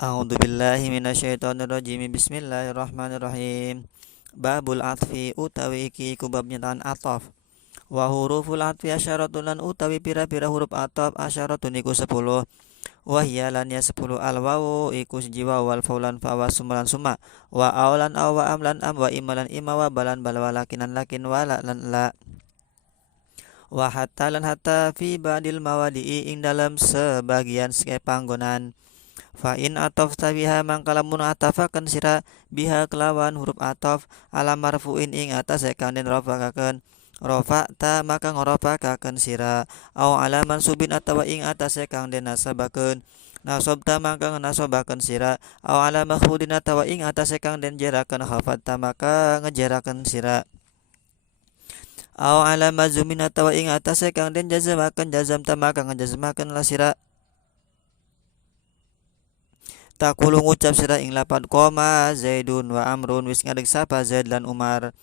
A'udzubillahi minasyaitonirrajim. Bismillahirrahmanirrahim. Babul atfi utawi iki iku bab nyataan ataf. Wa huruful atfi asyaratun lan utawi pira-pira huruf ataf asyaratun iku 10. Wa hiya lan ya 10 al wawu iku siji wawu wal faulan fa wa sumlan summa wa aulan aw wa amlan am wa imalan ima wa balan bal wa lakinan lakin wa la lan la wa hatta lan hatta fi ba'dil mawadi'i ing dalam sebagian seke panggonan. Fa in atafta biha mangkalamun atafakan sira biha kelawan huruf ataf ala marfuin ing atas kang den rafakaken rafa'ta maka ngrafakaken sira au ala mansubin atawa ing atas kang den nasabaken nasobta maka nasobaken sira au ala makhfudin atawa ing atas kang den jeraken khafadta maka ngejeraken sira au ala mazumin atawa ing atas kang den jazamaken jazamta maka ngejazamaken la sira takulu ngucap sira ing lapan koma Zaidun wa Amrun wis ngadeg sapa Zaid lan Umar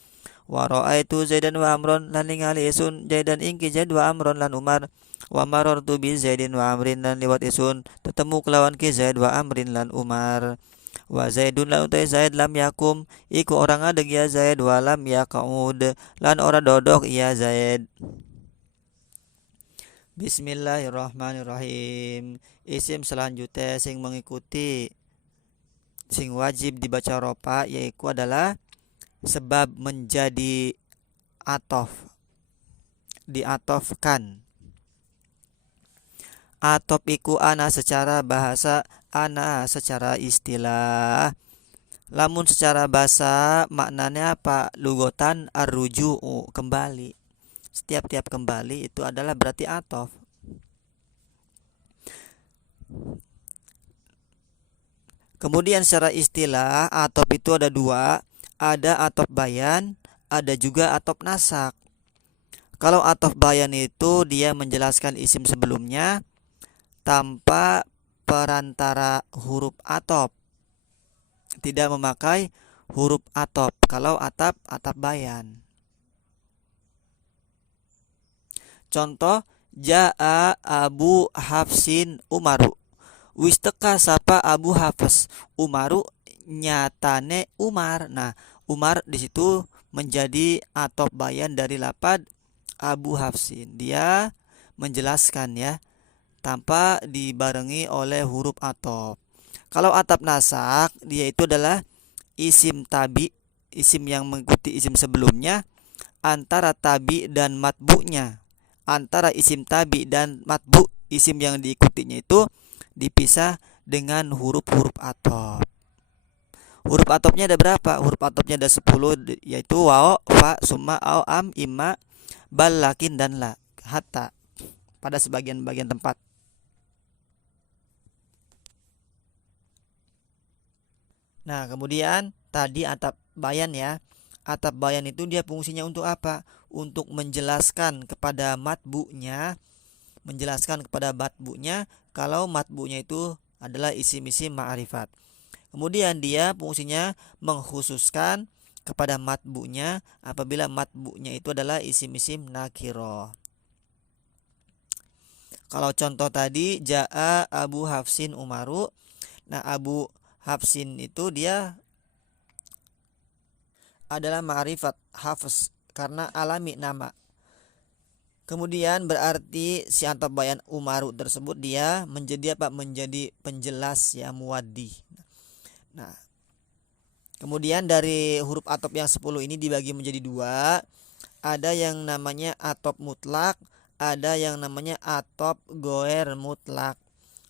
wa raaitu Zaidan wa Amron lan ningali isun Zaidan ing ki Zaid wa Amron lan Umar wa marartu bi Zaidin wa Amrin lan liwat isun tetemu kelawan ki Zaid wa Amrin lan Umar wa Zaidun lan utai Zaid lam yakum iku orang ngadeg ya Zaid wa lam yaqud lan ora dodok ya Zaid. Bismillahirrahmanirrahim. Isim selanjutnya sing mengikuti sing wajib dibaca ropa yaitu adalah sebab menjadi atof, diatofkan. Atof iku ana secara bahasa, ana secara istilah. Lamun secara bahasa maknanya apa? Lugotan arruju'u, kembali. Setiap kembali itu adalah berarti atof. Kemudian secara istilah atof itu ada dua, ada atof bayan, ada juga atof nasak. Kalau atof bayan itu dia menjelaskan isim sebelumnya tanpa perantara huruf atof, tidak memakai huruf atof. Kalau atap bayan. Contoh Ja'a Abu Hafsin Umaru. Wis teka sapa Abu Hafs Umaru nyatane Umar. Nah, Umar di situ menjadi atop bayan dari lapad Abu Hafsin. Dia menjelaskan ya tanpa dibarengi oleh huruf atop. Kalau atap nasak dia itu adalah isim tabi, isim yang mengikuti isim sebelumnya antara tabi dan matbu'nya. Antara isim tabi dan matbu, isim yang diikutinya itu dipisah dengan huruf-huruf atop. Huruf atopnya ada berapa? Huruf atopnya ada 10, yaitu waw, fa, summa, au, am, imma, bal, lakin, dan la, hatta pada sebagian-bagian tempat. Nah, kemudian tadi atap bayan ya. Atap bayan itu dia fungsinya untuk apa? Untuk menjelaskan kepada matbu'nya, kalau matbu'nya itu adalah isim-isim ma'rifat. Kemudian dia fungsinya mengkhususkan kepada matbu'nya apabila matbu'nya itu adalah isim-isim nakiroh. Kalau contoh tadi Ja'a Abu Hafsin Umaru. Nah, Abu Hafsin itu dia adalah ma'rifat hafs karena alami nama. Kemudian berarti si atop bayan Umaru tersebut dia menjadi apa? Menjadi penjelas ya, muwaddi. Nah, kemudian dari huruf atop yang 10 ini dibagi menjadi dua. Ada yang namanya atop mutlak, ada yang namanya atop goer mutlak.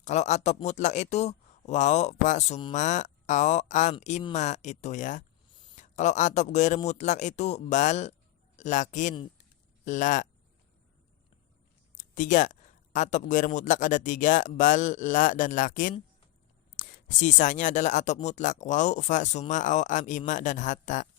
Kalau atop mutlak itu waw, fa, summa, au, am, imma itu ya. Kalau atop goer mutlak itu bal, lakin, la. 3. Atop goer mutlak ada 3, bal, la, dan lakin. Sisanya adalah atop mutlak, waw, fa, summa, au, am, imma, dan hatta.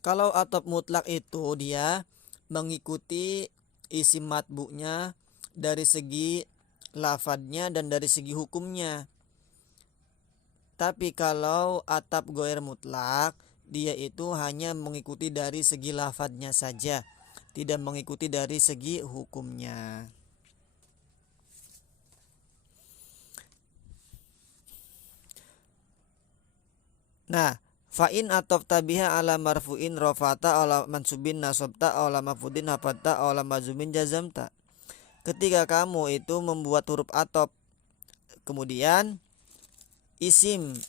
Kalau atop mutlak itu dia mengikuti isim matbu'nya dari segi lafadnya dan dari segi hukumnya. Tapi kalau atap goer mutlak dia itu hanya mengikuti dari segi lafadnya saja, tidak mengikuti dari segi hukumnya. Nah, fa'in atof tabiha ala marfu'in rofata ala mansubin nasobta ala mafudin hafata ala mazumin jazamta. Ketika kamu itu membuat huruf atof, kemudian isim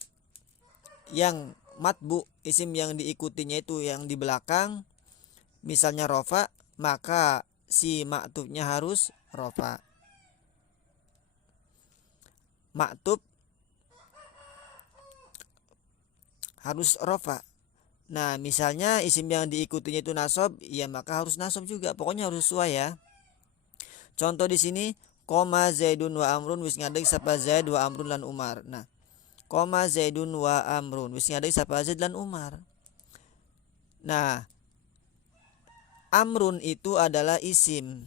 yang matbu, isim yang diikutinya itu yang di belakang, misalnya rofa, maka si maktubnya harus rofa. Maktub harus rofa. Nah, misalnya isim yang diikutinya itu nasob, ya maka harus nasob juga. Pokoknya harus sesuai ya. Contoh di sini, koma Zaidun wa Amrun wis ngadeg sapa Zaid wa Amrun lan Umar. Nah, koma Zaidun wa Amrun wis ngadeg sapa Zaid lan Umar. Nah, Amrun itu adalah isim.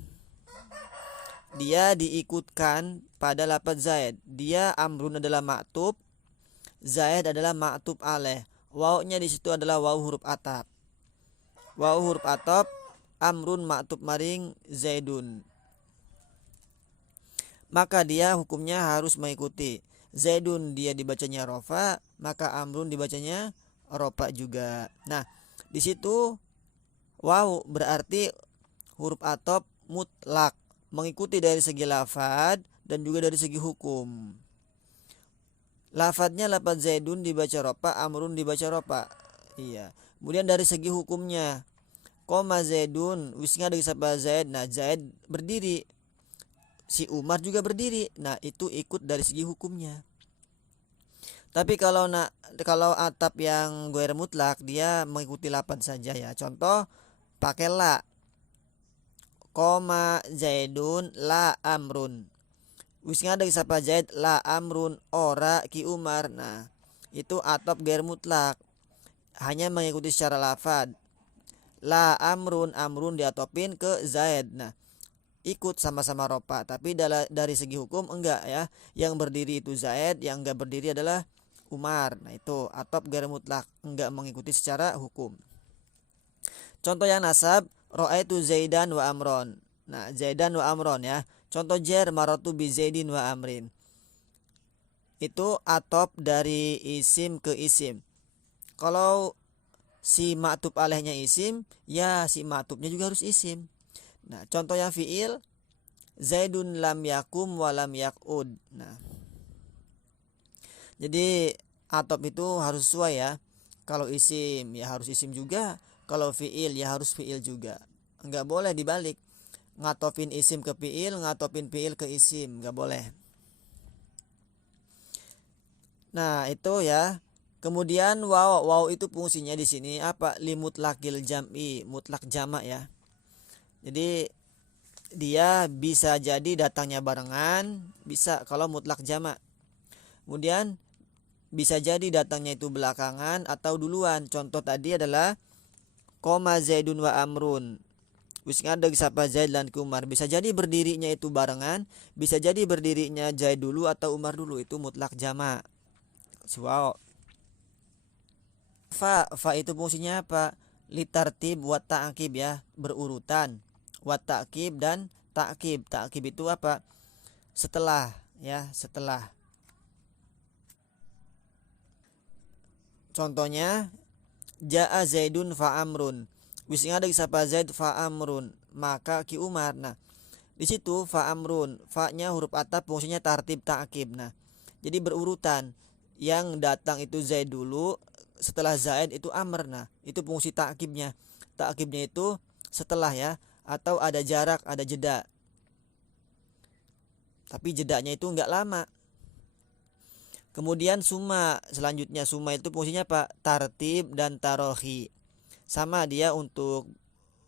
Dia diikutkan pada lafaz Zaid. Dia Amrun adalah maktub, Zaid adalah maktub alaih. Wawnya di situ adalah waw huruf ataf. Waw huruf ataf, Amrun maktub maring Zaidun. Maka dia hukumnya harus mengikuti. Zaidun dia dibacanya rofa, maka Amrun dibacanya rofa juga. Nah, di situ waw berarti huruf ataf mutlak, mengikuti dari segi lafad dan juga dari segi hukum. Lafadnya lafad Zaidun dibaca rofa, Amrun dibaca rofa. Iya. Kemudian dari segi hukumnya, koma Zaidun wis ngadeg sapa Zaid. Nah, Zaid berdiri, si Umar juga berdiri. Nah, itu ikut dari segi hukumnya. Tapi kalau atap yang ghair mutlak, dia mengikuti lafad saja ya. Contoh pakai la. Koma Zaidun la Amrun. Wis ngadeg sapa Zaid la Amrun ora ki Umar. Nah, itu atap ghair mutlak, hanya mengikuti secara lafad. La Amrun, Amrun diatopin ke Zaid. Nah, ikut sama-sama ropa, tapi dari segi hukum enggak ya. Yang berdiri itu Zaid, yang enggak berdiri adalah Umar. Nah, itu atop ghair mutlak, enggak mengikuti secara hukum. Contoh yang nasab, ro'aitu Zaidan wa Amron. Nah, Zaidan wa Amron ya. Contoh jar, maratu bi Zaidin wa Amrin. Itu atop dari isim ke isim. Kalau si maktub alaihnya isim, ya si maktubnya juga harus isim. Nah, contoh yang fiil, Zaidun lam yakum wa lam yakud. Nah, jadi atop itu harus sesuai ya. Kalau isim ya harus isim juga, kalau fiil ya harus fiil juga. Enggak boleh dibalik, ngatopin isim ke fiil, ngatopin fiil ke isim, enggak boleh. Nah, itu ya. Kemudian waw itu fungsinya di sini apa? Limutlakil jam'i, mutlak jamak ya. Jadi dia bisa jadi datangnya barengan, bisa kalau mutlak jamak. Kemudian bisa jadi datangnya itu belakangan atau duluan. Contoh tadi adalah koma Zaidun wa Amrun. Wis ngadeg sapa Zaid lan Umar. Bisa jadi berdirinya itu barengan, bisa jadi berdirinya Zaid dulu atau Umar dulu. Itu mutlak jamak. Wow. Fa itu fungsinya apa? Litartib wa ta'kib ya, berurutan. Wa ta'kib dan ta'kib. Ta'kib itu apa? Setelah ya, setelah. Contohnya Ja'a Zaidun fa Amrun. Wis ngadeg sapa Zaid fa Amrun, maka ki Umar. Nah, di situ fa Amrun, fa-nya huruf ataf fungsinya tartib ta'kib. Nah, jadi berurutan. Yang datang itu Zaid dulu, setelah Zaid itu Amr. Nah, itu fungsi ta'kibnya. Ta'kibnya itu setelah ya, atau ada jarak, ada jeda. Tapi jedanya itu enggak lama. Kemudian summa, selanjutnya summa itu fungsinya apa? Tartib dan tarohi. Sama dia untuk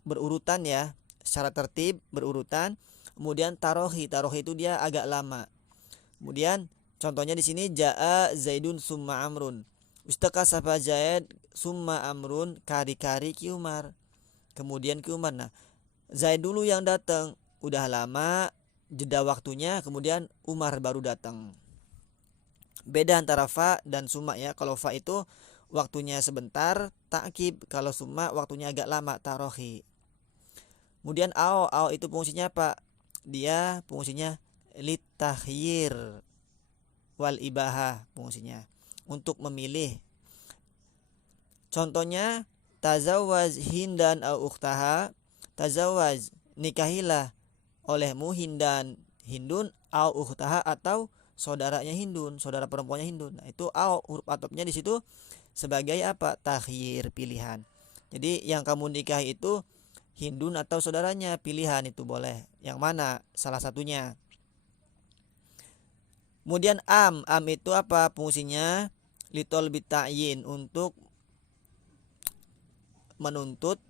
berurutan ya, secara tertib berurutan. Kemudian tarohi itu dia agak lama. Kemudian contohnya di sini Ja'a Zaidun summa Amrun. Ustaka sapa Zaid summa Amrun kari-kari ki Umar. Kemudian ki Umar. Nah, Zaid dulu yang datang, udah lama jeda waktunya, kemudian Umar baru datang. Beda antara fa dan summa ya. Kalau fa itu waktunya sebentar, ta'kib. Kalau summa waktunya agak lama, tarohi. Kemudian ao itu fungsinya apa? Dia fungsinya litahyir wal ibahah, fungsinya untuk memilih. Contohnya tazawwaz hindan au ukhtaha, tazawwaz nikahilah olehmu hindan hindun au ukhtaha atau saudaranya hindun, saudara perempuannya hindun. Nah, itu au huruf atofnya di situ sebagai apa? Takhyir, pilihan. Jadi yang kamu nikahi itu hindun atau saudaranya, pilihan itu boleh. Yang mana? Salah satunya. Kemudian am itu apa fungsinya? Litol bita'yin, untuk menuntut,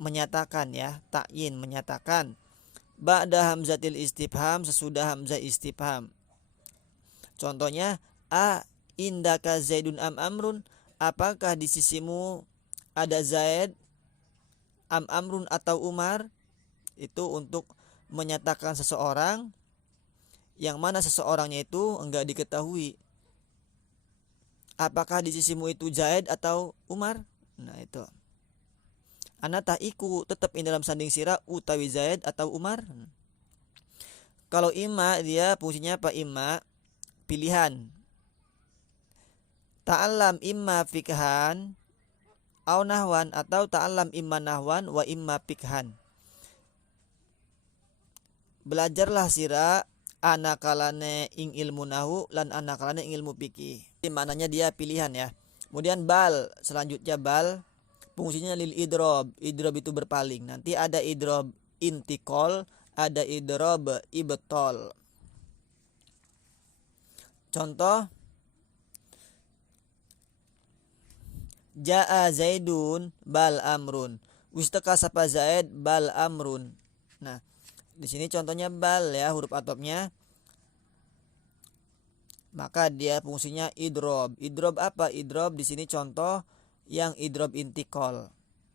menyatakan ya, ta'yin menyatakan. Ba'da hamzatil istifham, sesudah hamzah istifham. Contohnya a indaka zaidun am amrun, apakah di sisimu ada Zaid, am amrun atau Umar. Itu untuk menyatakan seseorang yang mana seseorangnya itu enggak diketahui apakah di sisimu itu Zaid atau Umar. Nah itu anata iku tetap in dalam sanding sira utawi Zaid atau Umar. Kalau imma dia fungsinya apa? Imma pilihan. Ta'allam imma fikhan au nahwan, atau ta'allam imma nahwan wa imma fikhan. Belajarlah sira anakalane ing ilmu nahu lan anakalane ing ilmu fikih. Maknanya dia pilihan ya. Kemudian bal, selanjutnya bal fungsinya lil idrob. Idrob itu berpaling. Nanti ada idrob intikol, ada idrob ibtol. Contoh Ja'a Zaidun bal amrun. Wistaka sapa Zaid bal amrun. Nah, di sini contohnya bal ya, huruf atofnya. Maka dia fungsinya idrob. Idrob apa? Idrob di sini contoh yang idrob intikol.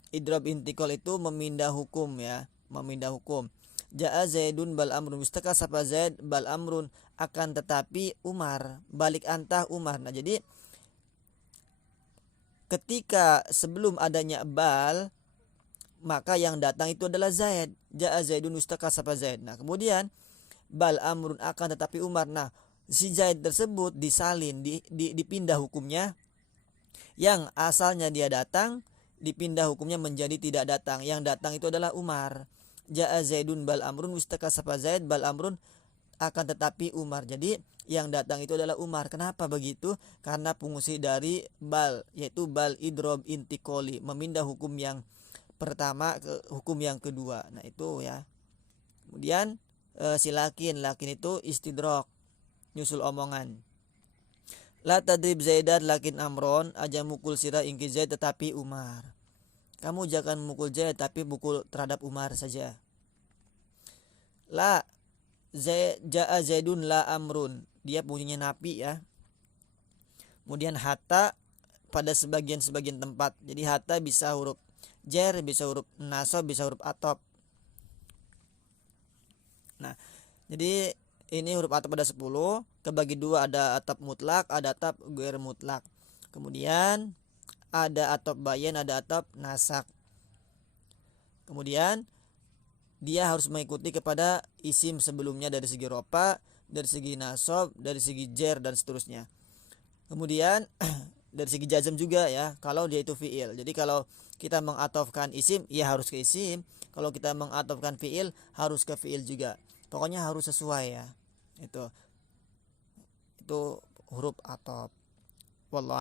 Idrob intikol itu memindah hukum ya, memindah hukum. Ja'a Zaidun bal amrun. Wistaka sapa Zaid bal amrun, akan tetapi Umar, balik antah Umar. Nah, jadi ketika sebelum adanya bal, maka yang datang itu adalah Zaid. Ja'a Zaidun wistaka sapa Zaid. Nah, kemudian bal amrun, akan tetapi Umar. Nah, si Zaid tersebut disalin, dipindah hukumnya. Yang asalnya dia datang, dipindah hukumnya menjadi tidak datang. Yang datang itu adalah Umar. Ja'a Zaidun bal amrun wistaka sapa Zaid bal amrun, akan tetapi Umar. Jadi yang datang itu adalah Umar. Kenapa begitu? Karena fungsi dari bal, yaitu bal idrob intikoli, memindah hukum yang pertama ke hukum yang kedua. Nah itu ya. Kemudian si lakin itu istidrok, nyusul omongan. La tadrib Zaidan lakin amron, aja mukul sirah ingki Zaid tetapi Umar. Kamu jangan mukul Zaid tapi pukul terhadap Umar saja. La Ja'a Zaidun la amrun, dia fungsinya napi ya. Kemudian hatta pada sebagian tempat. Jadi hatta bisa huruf jar, bisa huruf nasab, bisa huruf atop. Nah, jadi ini huruf atop ada 10, kebagi dua, ada atop mutlak, ada atop ghair mutlak. Kemudian ada atop bayan, ada atop nasak. Kemudian dia harus mengikuti kepada isim sebelumnya dari segi ropa, dari segi nasab, dari segi jar dan seterusnya. Kemudian dari segi jazm juga ya, kalau dia itu fiil. Jadi kalau kita mengatofkan isim, ya harus ke isim. Kalau kita mengatofkan fiil, harus ke fiil juga. Pokoknya harus sesuai ya. Itu huruf atof. Wallah.